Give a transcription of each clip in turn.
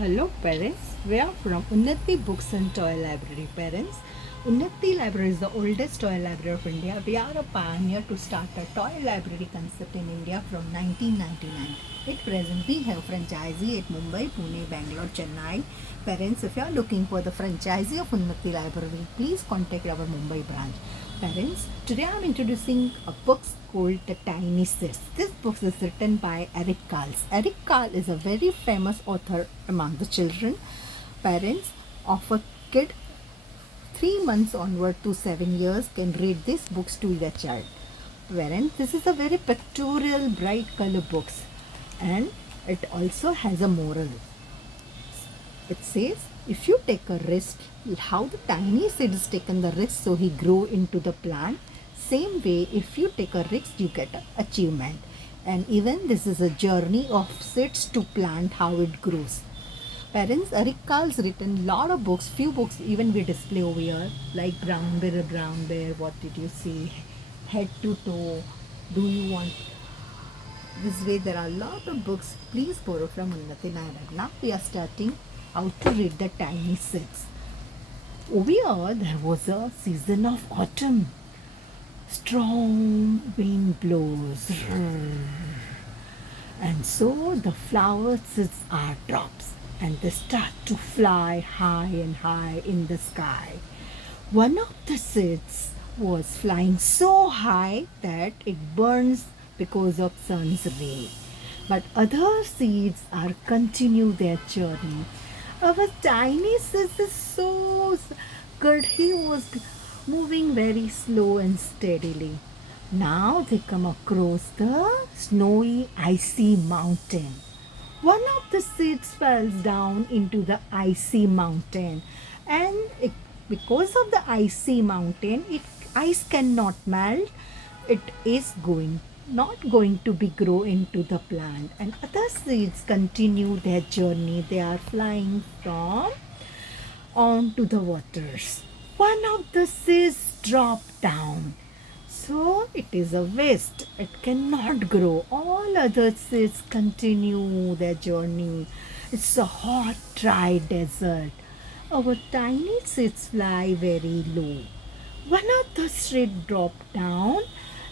Hello parents, we are from Unnati Books and Toy Library. Parents, Unnati Library is the oldest toy library of India. We are a pioneer to start a toy library concept in India from 1999. At present, we have franchisee at Mumbai, Pune, Bangalore, Chennai. Parents, if you are looking for the franchisee of Unnati Library, please contact our Mumbai branch. Parents, today I am introducing a book called The Tiny Seeds. This book is written by Eric Carle. Eric Carle is a very famous author among the children. Parents of a kid 3 months onward to 7 years can read these books to their child. Parents, this is a very pictorial, bright color books, and it also has a moral. It says, if you take a risk, how the tiny seed is taken the risk so he grow into the plant. Same way, if you take a risk, you get an achievement. And even this is a journey of seeds to plant, how it grows. Parents, Eric Carle's written lot of books, few books even we display over here, like Brown Bear, What Did You See, Head to Toe, Do You Want. This way there are a lot of books. Please borrow from Unnati Library. Now we are starting how to read the tiny seeds. Over here there was a season of autumn. Strong wind blows. And so the flower seeds are drops and they start to fly high and high in the sky. One of the seeds was flying so high that it burns because of sun's ray. But other seeds are continue their journey. Our tiny seed is so good. He was moving very slow and steadily. Now they come across the snowy, icy mountain. One of the seeds falls down into the icy mountain, and because of the icy mountain, ice cannot melt. It is not going to be grow into the plant, and other seeds continue their journey. They are flying from onto the waters. One of the seeds drop down. So it is a waste. It cannot grow. All other seeds continue their journey. It's a hot, dry desert. Our tiny seeds fly very low. One of the seeds drop down,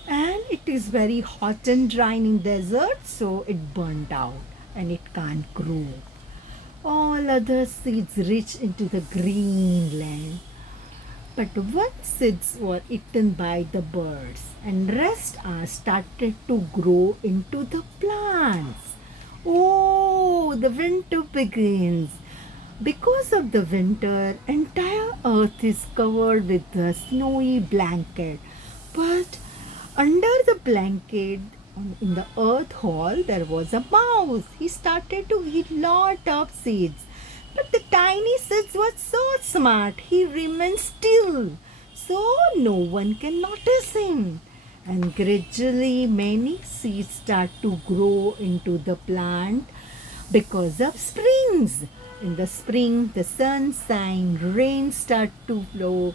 and it is very hot and dry in desert, so it burned out and it can't grow. All other seeds reach into the green land. But one seeds were eaten by the birds, and rest are started to grow into the plants. Oh, the winter begins. Because of the winter, entire earth is covered with a snowy blanket. But under the blanket, in the earth hole, there was a mouse. He started to eat lot of seeds. But the tiny seeds was so smart, he remained still, so no one can notice him. And gradually many seeds start to grow into the plant because of springs. In the spring, the sun shines, rain start to flow.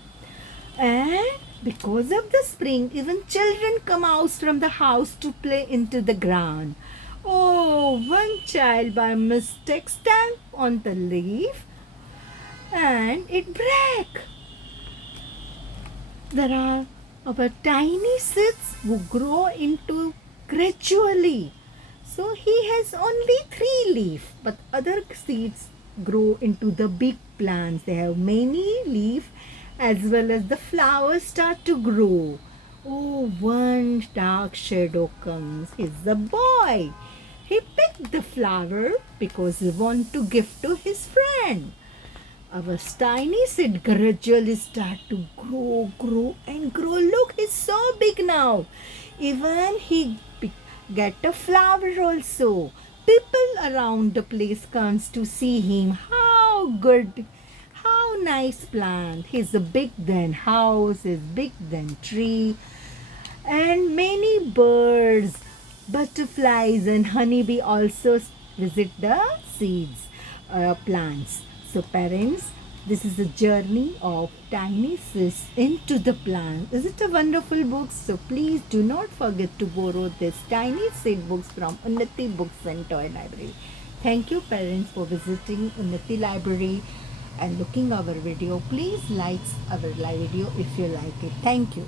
And because of the spring, even children come out from the house to play into the ground. Oh, one child by mistake stamped on the leaf and it broke. There are about tiny seeds who grow into gradually. So he has only 3 leaves, but other seeds grow into the big plants. They have many leaves as well as the flowers start to grow. Oh, one dark shadow comes. He's a boy. He picked the flower because he wanted to give to his friend. Our tiny seed gradually start to grow and grow. Look, he's so big now. Even he get a flower also. People around the place comes to see him. How good, how nice plant. He's a big than house, he's big than tree. And many birds, butterflies and honeybee also visit the seeds plants. So parents, this is a journey of tiny seeds into the plant. Is it a wonderful book? So please do not forget to borrow this tiny seed books from Unnati Books and Toy Library. Thank you parents for visiting Unnati Library and looking our video. Please like our live video if you like it. Thank you.